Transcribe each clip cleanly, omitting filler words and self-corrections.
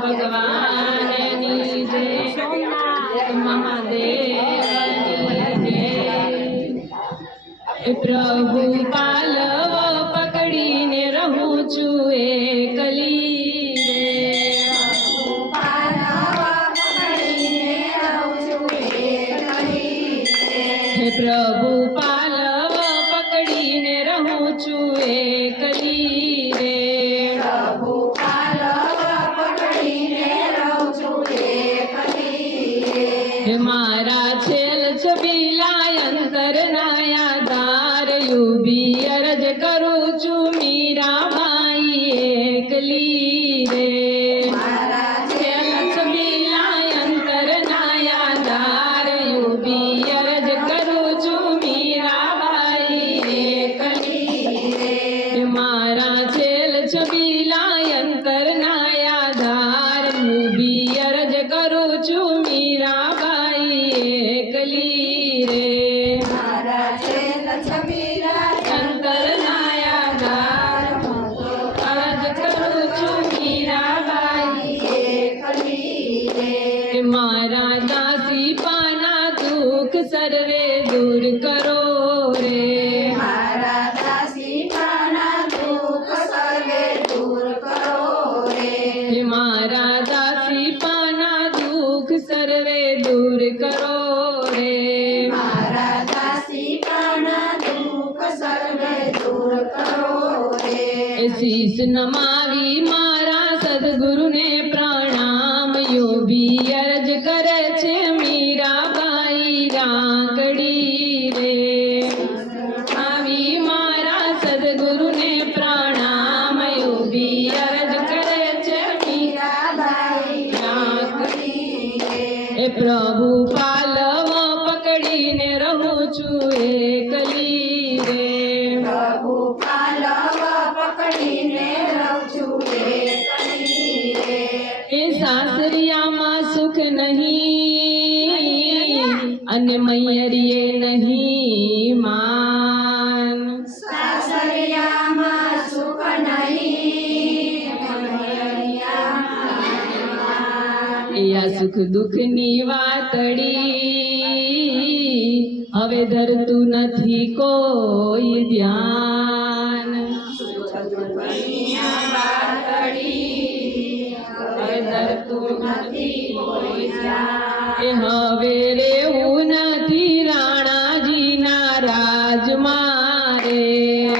ભગવાનની જય મહાદેવની જય પ્રભુ પાલવ પકડીને રહું છું એકલી રે પ્રભુ પાલવ પકડીને રહું છું એકલી રે મારા છેલ છબીલા અંતરના યાદાર યુબી અરજ કરું છું મીરાબાઈ એકલી રે મારા છેલ છબીલા અંતરના યાદાર યુબી અરજ કરું છું મીરાબાઈ એકલી રે મારા છેલ છબીલા અંતરના યાદાર યુબી અરજ કરું છું મીરાબાઈ એકલી રે મારા છેલ છબીલા અંતરના યાદાર અરજ કરું છું મીરાબાઈ એકલી રે મારા દાસી પાના દુઃખ સર્વે દૂર કરો રે મારા દાસી પાના દુઃખ સર્વે દૂર કરો રે મારા દાસી પાના દુઃખ સર્વે દૂર કરો રે મારા દાસી પાના દુઃખ સર્વે દૂર કરો રે શીશ નમાવી મારા સદગુરુને પ્રણામ યોગી અરજ કરે છે મીરાબાઈ રાંકડી રે આવી મારા સદગુરુને પ્રણામ યોગી અરજ કરે છે મીરાબાઈ રાંકડી રે પ્રભુ પાલવ પકડીને રહું છું એકલી રે પ્રભુ પાલવ પકડીને રહું છું એકલી રે એ સાસરિયામાં સુખ નહીં અને મૈયરીએ નહીં માન સાસરિયામાં સુખ નહીં આ સુખ દુઃખની વાતડી હવે ધરતું નથી કોઈ ધ્યાન હવે ધરતું નથી કોઈ ધ્યાન એ હવે રેવું નથી રાણાજીના રાજમાં રે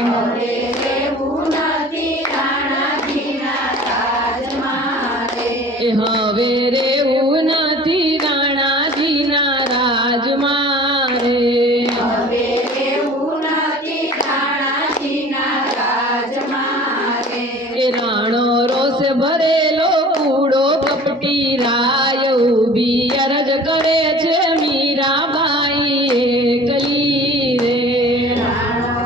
હવે રેવું નથી રાણાજીના રાજમાં રે એ હવે રેવું નથી રાણાજીના રાજમાં રે હવે રેવું નથી રાણાજીના રાજમાં રે એ રાણો રોષ ભરેલો કૂડો કપટી રાય ઊભી અરજ કરે છે મીરાબાઈ એકલી રે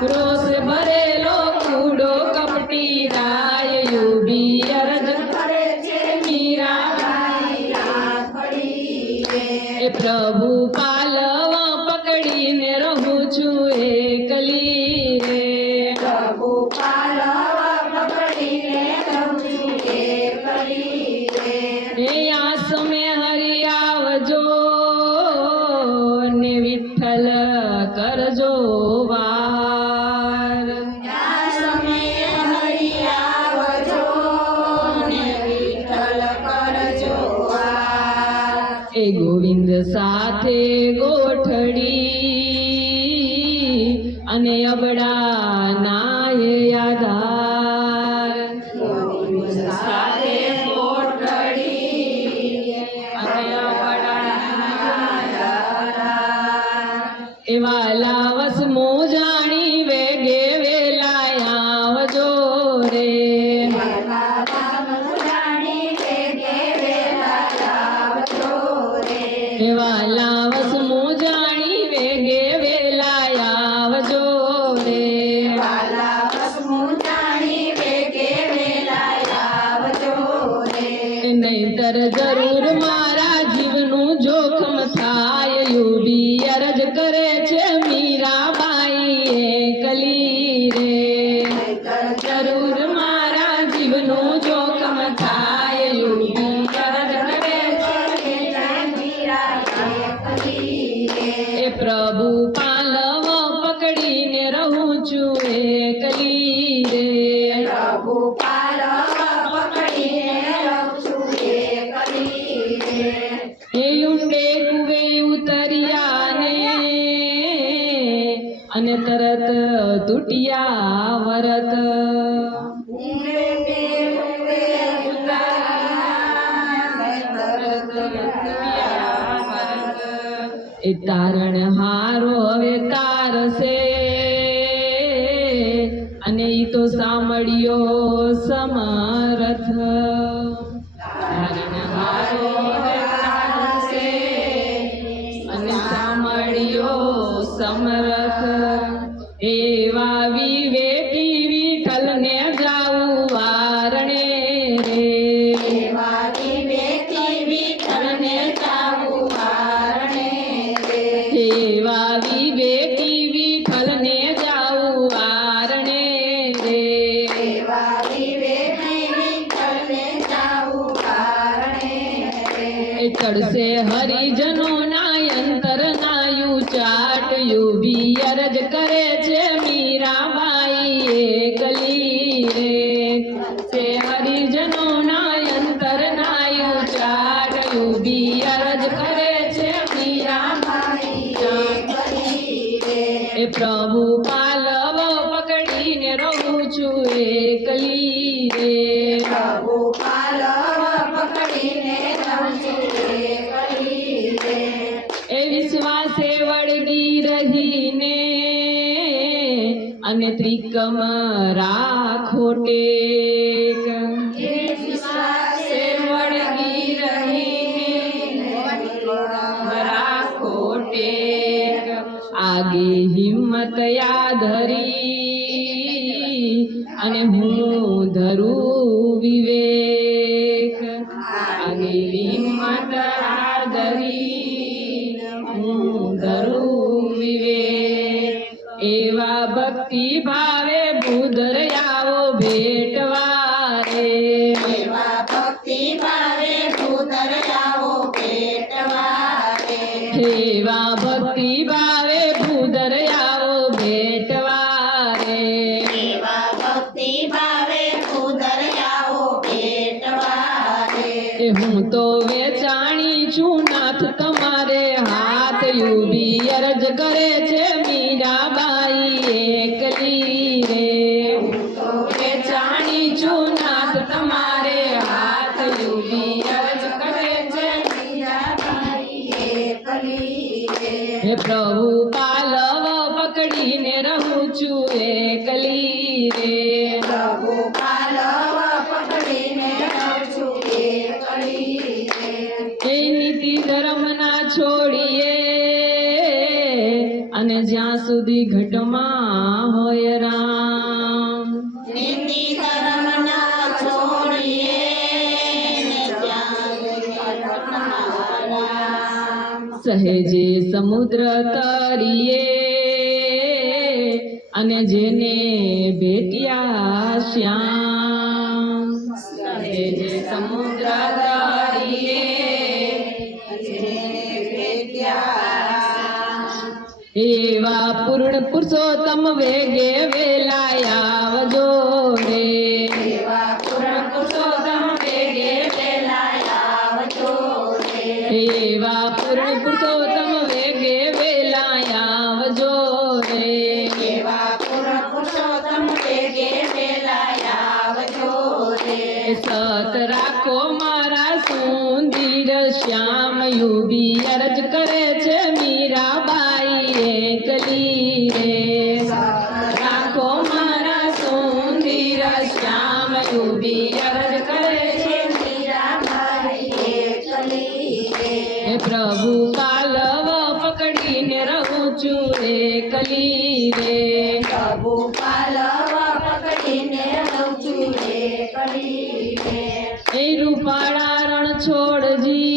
રોષ ભરેલો કૂડો કપટી રાય ઊભી અરજ કરે છે મીરાબાઈ રાંકડી રે એ પ્રભુ પાલવ પકડીને રહું છું એકલી રે પ્રભુ પાલવ પકડીને રહું છું એકલી રે એ આ સમય હરી આવજો ને વિઠ્ઠલ કરજો વાર આ સમય હરી આવજો ને વિઠ્ઠલ કરજો વાર એ ગોવિંદ સાથે ગોઠડી અને અબડા નાય આધાર ગોવિંદ સાથે ગોઠડી અને અબડા નાય આધાર એ વાલા વસમો જાણી વેગે વેલા આવજો રે વાલા વસમો જાણી વેગે વેલા આવજો રે વાલા વસમો જાણી વેગે વેલા આવજો રે નહીંતર જરૂર મારા જીવનું જોખમ થાય યુબી અરજ કરે છે મીરાબાઈ એકલી રે જરૂર મારા જીવનું એ ઊંડે કુવે ઉતર્યા ને અને તરત તૂટ્યા વરત. એ તારણ હારો હવે તારશે અને ઈ તો સાંભળ્યો સમરથ. તારણ હારો હવે તારશે અને સાંભળ્યો સમરથ. એવા વિવેકી વિઠ્ઠલને જાવું વારણે રે. એવા વિવેકી વિઠ્ઠલને જાવું વારણે રે. એવા વિવેકી વિઠ્ઠલને જાવું વારણે રે. એવા વિવેકી વિઠ્ઠલને જાવું વારણે રે. ચડશે હરિજનોના અંતરનાયું ચાટયું બિયરજ કરે છે મીરાબાઈ એકલી રે. તે હરિજનોના અંતરનાયું ચાટયું બિયરજ કરે છે મીરાબાઈ એકલી રે. એ પ્રભુ પાલવ પકડીને રહું છું એકલી રે. પ્રભુ પાલવ પકડીને રહું છું એકલી રે. એ વિશ્વાસે વળગી રહીને અને ત્રિકમ રાખો ટેક. એ વિશ્વાસે વળગી રહીને રાખો ટેક. આગે હિંમત ધરી અને હું ધરું વિવેક. આગે હિંમત ધરી હું ધરું વિવેક. એવા ભક્તિ ભાવે ભૂધર આવો ભેટવા રે. એવા ભક્તિ ભાવે ભૂધર આવો ભેટવા રે. એવા ભક્તિ ભાવે ભૂધર આવો ભેટવા રે. એવા ભક્તિ ભાવે ભૂધર આવો ભેટવા રે. હું તો વેચાણી છું નાથ તમારે હાથ યુબી અરજ કરે છે મીરાબાઈ એકલી રે. હું તો વેચાણી છું નાથ તમારે હાથ યુબી અરજ કરે છે મીરાબાઈ એકલી રે. હે પ્રભુ પાલવ પકડીને રહું છું એકલી રે. પ્રભુ પાલવ પકડીને રહું છું એકલી રે. એ નીતિ ધર્મ ના છોડીએ અને જ્યાં સુધી ઘટમાં હોય રામ. નીતિ ધર્મ ના છોડીએ જ્યાં સુધી ઘટમાં હોય રામ. સહેજે સમુદ્ર તરીએ અને જેને ભેટ્યા શ્યામ. સહેજે સમુદ્ર તરીએ એવા પૂર્ણ પુરુષોત્તમ વેગે વેલાય આવજો રે. એવા પૂર્ણ પુરુષોત્તમ વેગે વેલાય આવજો રે. એવા પૂર્ણ પુરુષોત્તમ વેગે વેલાય આવજો રે. એવા પૂર્ણ પુરુષોત્તમ વેગે વેલાય આવજો રે. સત રાખો મારા સુંદર શ્યામ યુબી અરજ કરે છે મીરાબાઈ એકલી રે. રાખો મારા સુંદર શ્યામ યુબી અરજ કરે છે મીરાબાઈ એકલી રે. પ્રભુ પાલવ પકડીને રહું છું એકલી રે. પ્રભુ પાલવ પકડીને રહું છું એકલી રે. એ રૂપાળા રણ છોડજી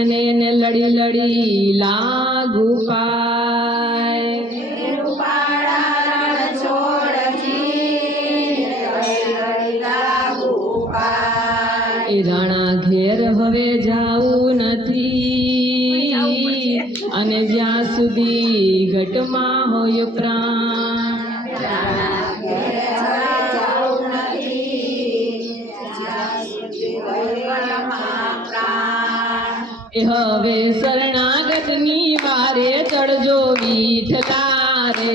અને એને લડી લડી લાગુ પાય. રૂપાળા રણ છોડજી લડી લડી લાગુ પાય. એ રાણા ઘેર હવે જાવું નથી અને જ્યાં સુધી ઘટમાં હોય પ્રાણ. રાણા ઘેર હવે હવે શરણાગતની વારે ચડજો વિઠલા રે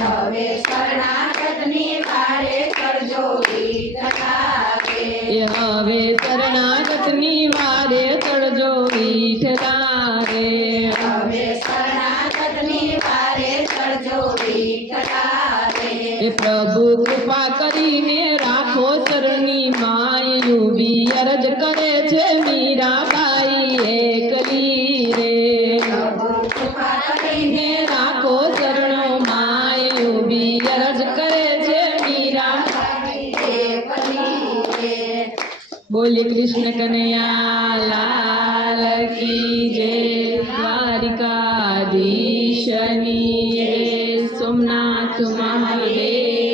હવે શરણાગતની વારે ચડજો વિઠલા રે હવે શરણાગતની વારે ચડજો વિઠલા રે હવે શરણાગતની વારે ચડજો વિઠલા રે પ્રભુ કૃપા કરીને રાખો શરણની માય યુબી અરજ કરે છે મીરાબાઈ એકલી રે પ્રભુ કૃપા કરીને રાખો શરણો માય યુબી અરજ કરે છે મીરા એકલી રે બોલી કૃષ્ણ કનૈયા લાલ કી જય દ્વારિકાધીશની રે સોમનાથ મહાદેવ